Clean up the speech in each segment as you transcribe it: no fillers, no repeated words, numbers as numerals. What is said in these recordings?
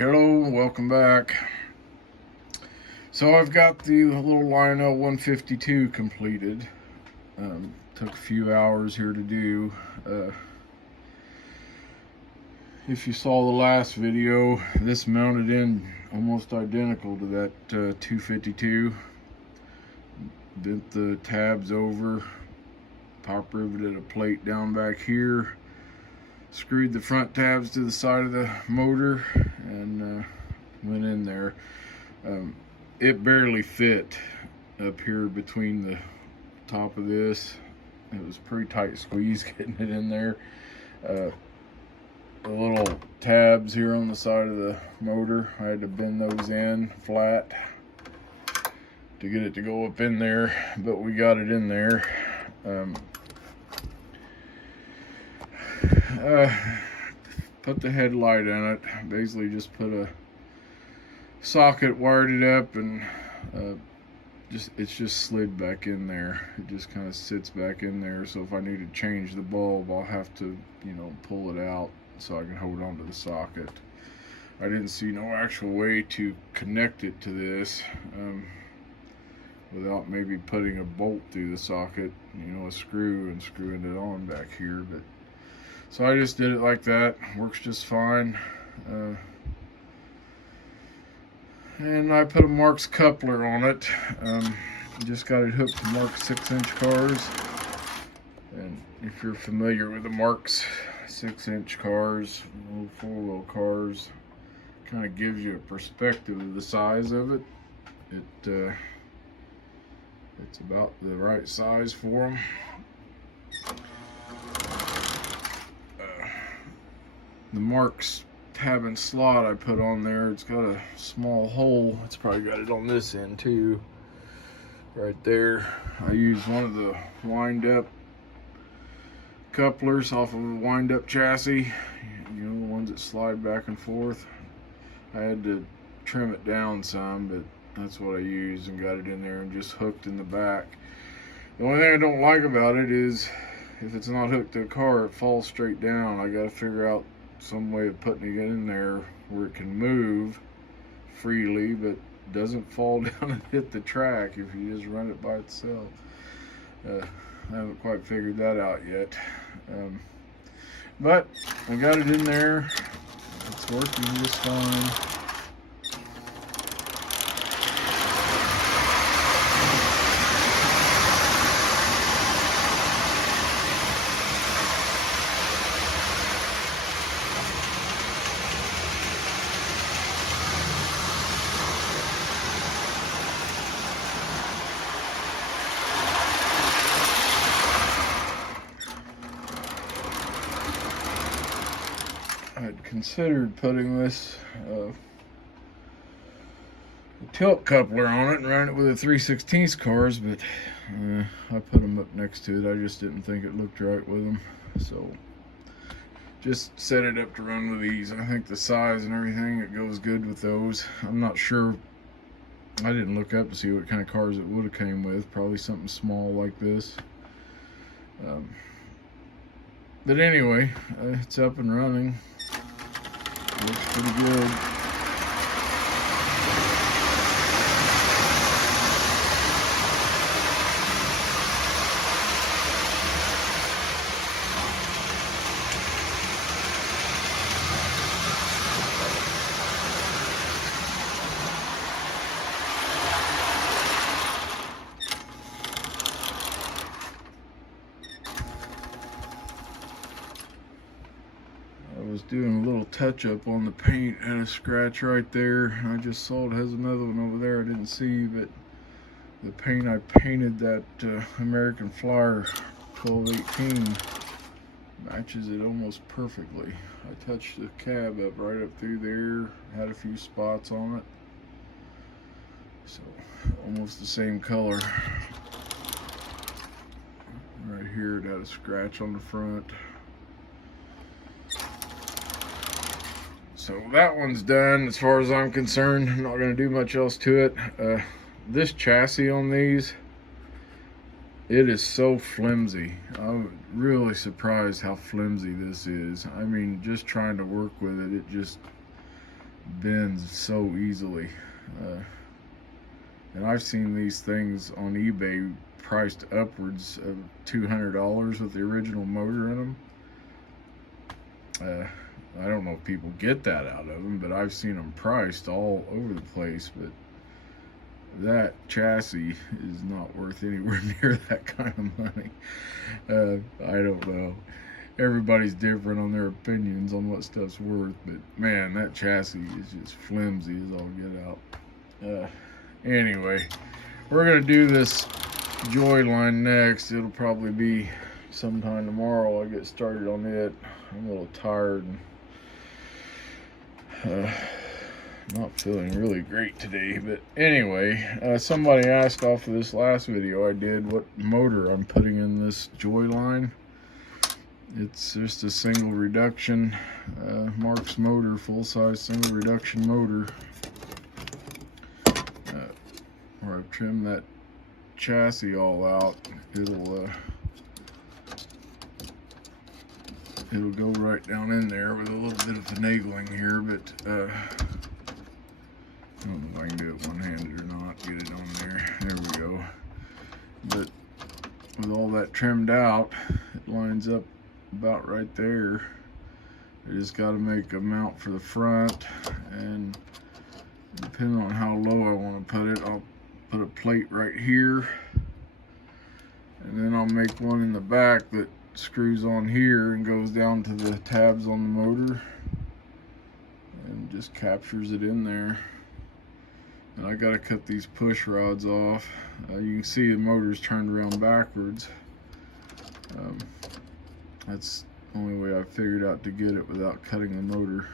Hello, welcome back. So I've got the little Lionel 152 completed. Took a few hours here to do. If you saw the last video, this mounted in almost identical to that 252. Bent the tabs over, pop riveted a plate down back here, screwed the front tabs to the side of the motor, and went in there. It barely fit up here between the top of this. It was pretty tight squeeze getting it in there. The little tabs here on the side of the motor, I had to bend those in flat to get it to go up in there, but we got it in there. Put the headlight in it, basically just put a socket, wired it up, and it's just slid back in there. It just kind of sits back in there, so if I need to change the bulb, I'll have to, pull it out so I can hold on to the socket. I didn't see no actual way to connect it to this without maybe putting a bolt through the socket, a screw, and screwing it on back here. But so I just did it like that. Works just fine. And I put a Marx coupler on it. Just got it hooked to Marx 6-inch cars. And if you're familiar with the Marx 6-inch cars, old 4-wheel cars, kind of gives you a perspective of the size of it. It's about the right size for them. The Marx tab and slot I put on there, it's got a small hole. It's probably got it on this end too, right there. I used one of the wind-up couplers off of a wind-up chassis, the ones that slide back and forth. I had to trim it down some, but that's what I used and got it in there and just hooked in the back. The only thing I don't like about it is if it's not hooked to a car, it falls straight down. I got to figure out some way of putting it in there where it can move freely but doesn't fall down and hit the track if you just run it by itself. I haven't quite figured that out yet. But I got it in there. It's working just fine. I'd considered putting this tilt coupler on it and running it with a 3/16 cars, but I put them up next to it. I just didn't think it looked right with them, so just set it up to run with these. I think the size and everything, it goes good with those. I'm not sure. I didn't look up to see what kind of cars it would have came with. Probably something small like this. But anyway, it's up and running. Looks pretty good. I was doing a little touch up on the paint, had a scratch right there. I just saw it has another one over there I didn't see, but the paint I painted that American Flyer 1218 matches it almost perfectly. I touched the cab up right up through there, had a few spots on it, so almost the same color. Right here it had a scratch on the front. So that one's done as far as I'm concerned. I'm not going to do much else to it. This chassis on these, it is so flimsy. I'm really surprised how flimsy this is. I mean, just trying to work with it, bends so easily. And I've seen these things on eBay priced upwards of $200 with the original motor in them. I don't know if people get that out of them, but I've seen them priced all over the place. But that chassis is not worth anywhere near that kind of money. I don't know. Everybody's different on their opinions on what stuff's worth, but man, that chassis is just flimsy as all get out. Anyway, we're gonna do this joy line next. It'll probably be sometime tomorrow. I'll get started on it. I'm a little tired and not feeling really great today, but anyway, somebody asked off of this last video I did what motor I'm putting in this joy line. It's just a single reduction Marx Motor, full-size single reduction motor, where I've trimmed that chassis all out. It'll go right down in there with a little bit of finagling here, but I don't know if I can do it one-handed or not. Get it on there. There we go. But with all that trimmed out, it lines up about right there. I just got to make a mount for the front, and depending on how low I want to put it, I'll put a plate right here, and then I'll make one in the back that screws on here and goes down to the tabs on the motor and just captures it in there. And I got to cut these push rods off. You can see the motor's turned around backwards. That's the only way I figured out to get it without cutting the motor.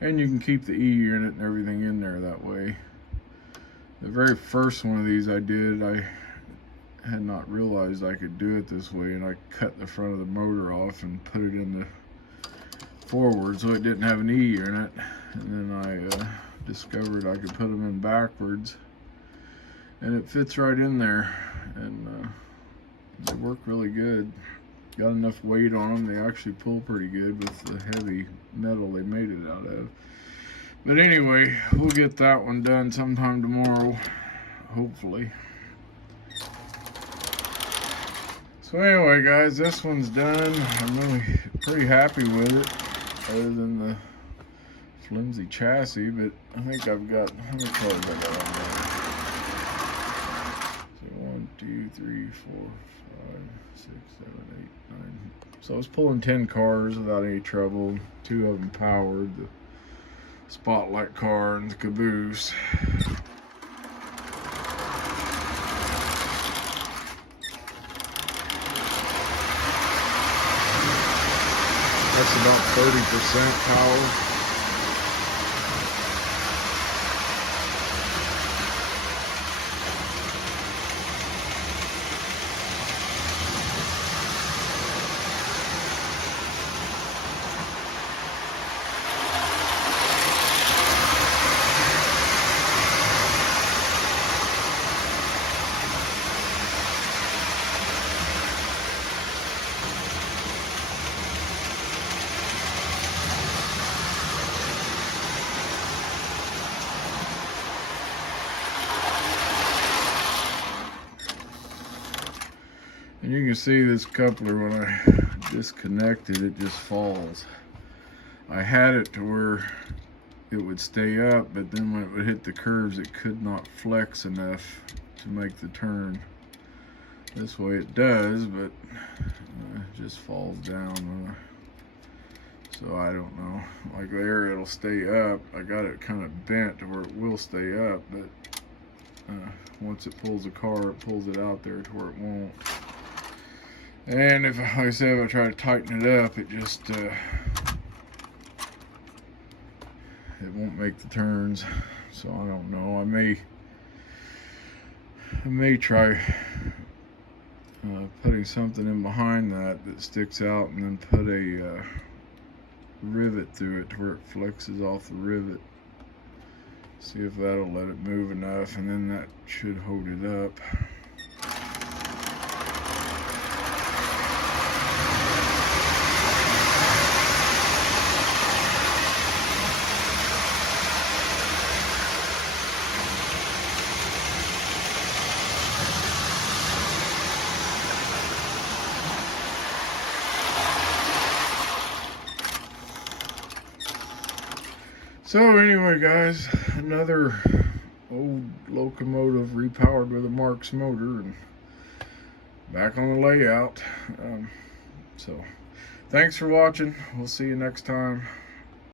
And you can keep the E unit and everything in there that way. The very first one of these I did, I had not realized I could do it this way, and I cut the front of the motor off and put it in the forward so it didn't have an E unit. And then I discovered I could put them in backwards, and it fits right in there, and they work really good. Got enough weight on them. They actually pull pretty good with the heavy metal they made it out of. But anyway, we'll get that one done sometime tomorrow, hopefully. So anyway, guys, this one's done. I'm really pretty happy with it, other than the flimsy chassis, but I think I've got, how many colors I got on there? So 1, 2, 3, 4, 5, 6, 7, 8, 9. So I was pulling 10 cars without any trouble. 2 of them powered, the spotlight car and the caboose. That's about 30% power. And you can see this coupler, when I disconnect it, it just falls. I had it to where it would stay up, but then when it would hit the curves, it could not flex enough to make the turn. This way it does, but it just falls down. So I don't know. Like there, it'll stay up. I got it kind of bent to where it will stay up, but once it pulls the car, it pulls it out there to where it won't. And if, like I said, if I try to tighten it up, it just it won't make the turns. So I don't know. I may try putting something in behind that sticks out, and then put a rivet through it to where it flexes off the rivet. See if that'll let it move enough, and then that should hold it up. So anyway, guys, another old locomotive repowered with a Marx motor and back on the layout. So thanks for watching. We'll see you next time.